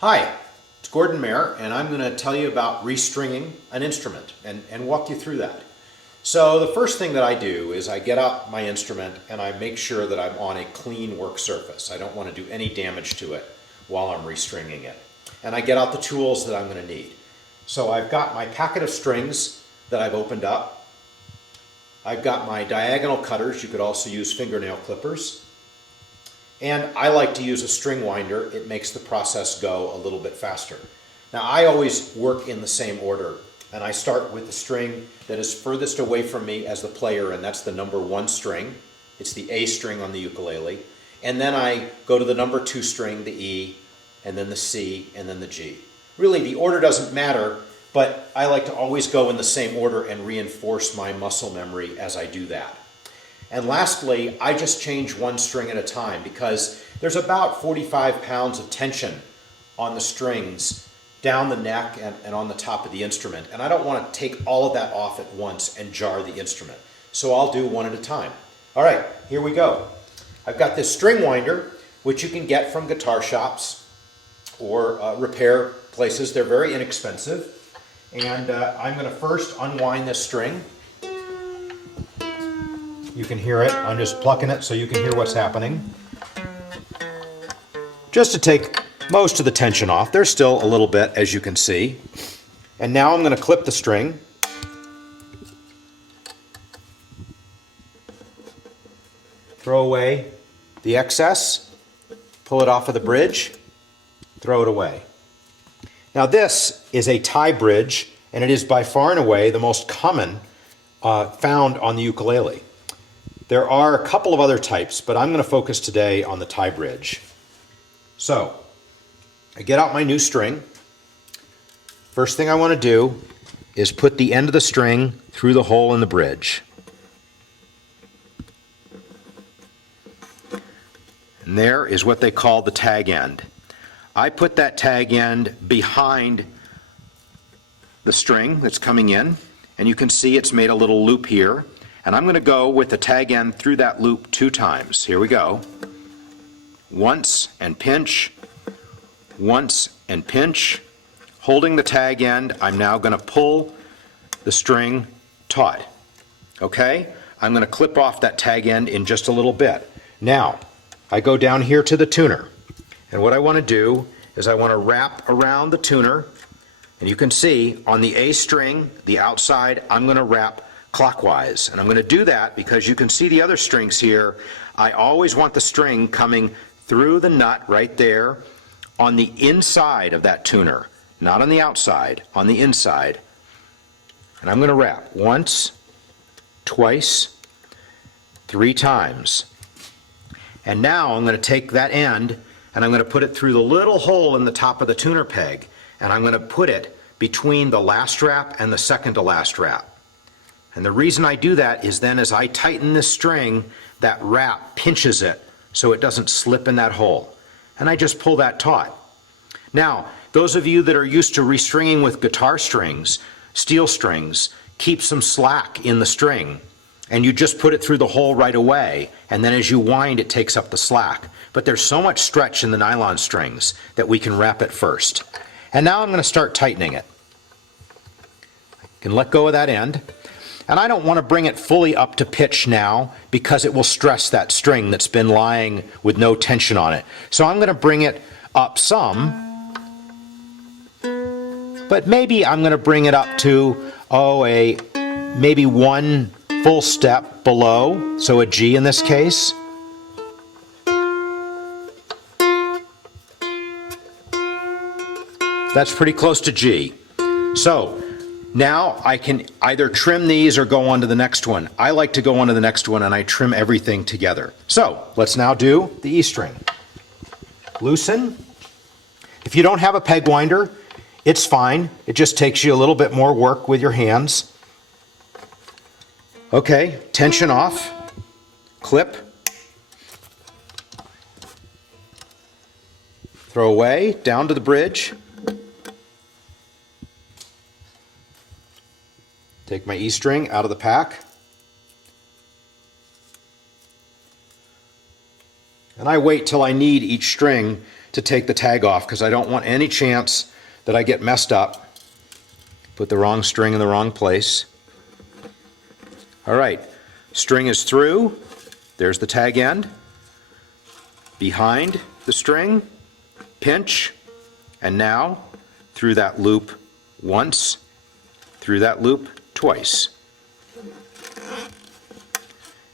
Hi, it's Gordon Mayer, and I'm going to tell you about restringing an instrument and walk you through that. So the first thing that I do is I get out my instrument and I make sure that I'm on a clean work surface. I don't want to do any damage to it while I'm restringing it. And I get out the tools that I'm going to need. So I've got my packet of strings that I've opened up. I've got my diagonal cutters. You could also use fingernail clippers. And I like to use a string winder. It makes the process go a little bit faster. Now I always work in the same order, and I start with the string that is furthest away from me as the player, and that's the number 1 string. It's the A string on the ukulele. And then I go to the number 2 string, the E, and then the C, and then the G. Really, the order doesn't matter, but I like to always go in the same order and reinforce my muscle memory as I do that. And lastly, I just change one string at a time because there's about 45 pounds of tension on the strings down the neck and on the top of the instrument. And I don't want to take all of that off at once and jar the instrument. So I'll do one at a time. All right, here we go. I've got this string winder, which you can get from guitar shops or repair places. They're very inexpensive. And I'm going to first unwind this string. You can hear it. I'm just plucking it so you can hear what's happening. Just to take most of the tension off. There's still a little bit, as you can see. And now I'm going to clip the string. Throw away the excess. Pull it off of the bridge. Throw it away. Now this is a tie bridge, and it is by far and away the most common found on the ukulele. There are a couple of other types, but I'm going to focus today on the tie bridge. So, I get out my new string. First thing I want to do is put the end of the string through the hole in the bridge. And there is what they call the tag end. I put that tag end behind the string that's coming in, and you can see it's made a little loop here. And I'm going to go with the tag end through that loop 2 times. Here we go. Once and pinch, once and pinch. Holding the tag end, I'm now going to pull the string taut. Okay? I'm going to clip off that tag end in just a little bit. Now, I go down here to the tuner. And what I want to do is I want to wrap around the tuner. And you can see on the A string, the outside, I'm going to wrap clockwise. And I'm going to do that because you can see the other strings here. I always want the string coming through the nut right there on the inside of that tuner, not on the outside, on the inside. And I'm going to wrap once, twice, 3 times. And now I'm going to take that end and I'm going to put it through the little hole in the top of the tuner peg, and I'm going to put it between the last wrap and the second to last wrap. And the reason I do that is then as I tighten this string, that wrap pinches it so it doesn't slip in that hole. And I just pull that taut. Now, those of you that are used to restringing with guitar strings, steel strings, keep some slack in the string. And you just put it through the hole right away. And then as you wind, it takes up the slack. But there's so much stretch in the nylon strings that we can wrap it first. And now I'm going to start tightening it. I can let go of that end. And I don't want to bring it fully up to pitch now because it will stress that string that's been lying with no tension on it. So I'm going to bring it up some, but maybe I'm going to bring it up to, maybe 1 full step below, so a G in this case. That's pretty close to G. So, now I can either trim these or go on to the next one. I like to go on to the next one and I trim everything together. So let's now do the E string. Loosen. If you don't have a peg winder, it's fine. It just takes you a little bit more work with your hands. Okay, tension off. Clip. Throw away, down to the bridge. Take my E string out of the pack. And I wait till I need each string to take the tag off because I don't want any chance that I get messed up. Put the wrong string in the wrong place. All right, string is through. There's the tag end. Behind the string, pinch, and now through that loop once, through that loop twice.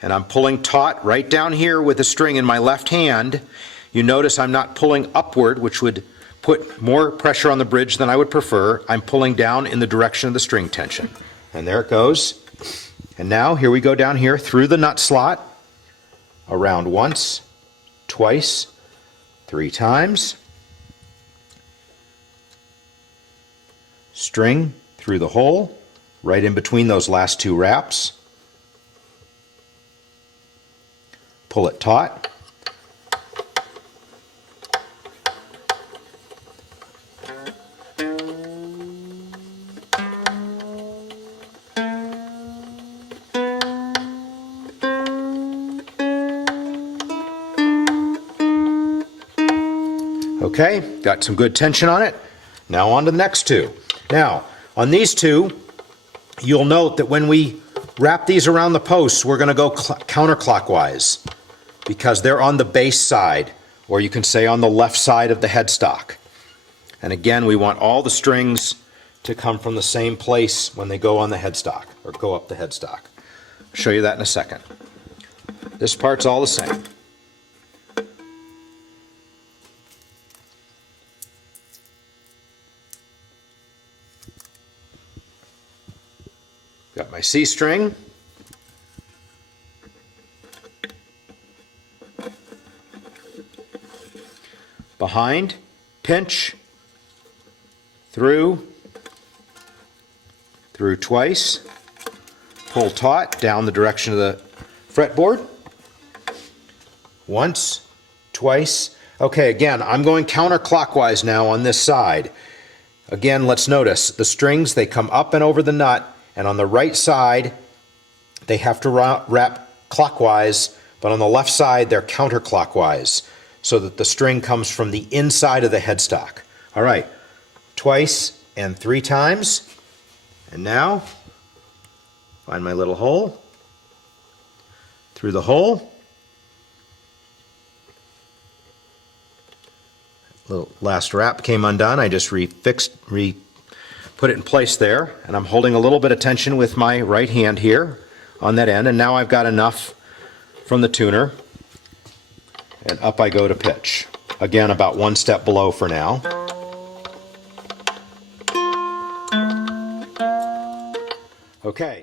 And I'm pulling taut right down here with the string in my left hand. You notice I'm not pulling upward, which would put more pressure on the bridge than I would prefer. I'm pulling down in the direction of the string tension. And there it goes. And now here we go down here through the nut slot, around once, twice, 3 times. String through the hole, right in between those last 2 wraps. Pull it taut. Okay, got some good tension on it. Now on to the next 2. Now, on these 2, you'll note that when we wrap these around the posts, we're going to go counterclockwise because they're on the base side, or you can say on the left side of the headstock. And again, we want all the strings to come from the same place when they go on the headstock, or go up the headstock. I'll show you that in a second. This part's all the same. Got my C string. Behind, pinch, through twice, pull taut down the direction of the fretboard. Once, twice. Okay, again, I'm going counterclockwise now on this side. Again, let's notice the strings, they come up and over the nut. And on the right side, they have to wrap clockwise, but on the left side, they're counterclockwise, so that the string comes from the inside of the headstock. All right, twice and 3 times. And now, find my little hole. Through the hole. Little last wrap came undone. I just put it in place there, and I'm holding a little bit of tension with my right hand here on that end, and now I've got enough from the tuner, and up I go to pitch. Again, about 1 step below for now. Okay.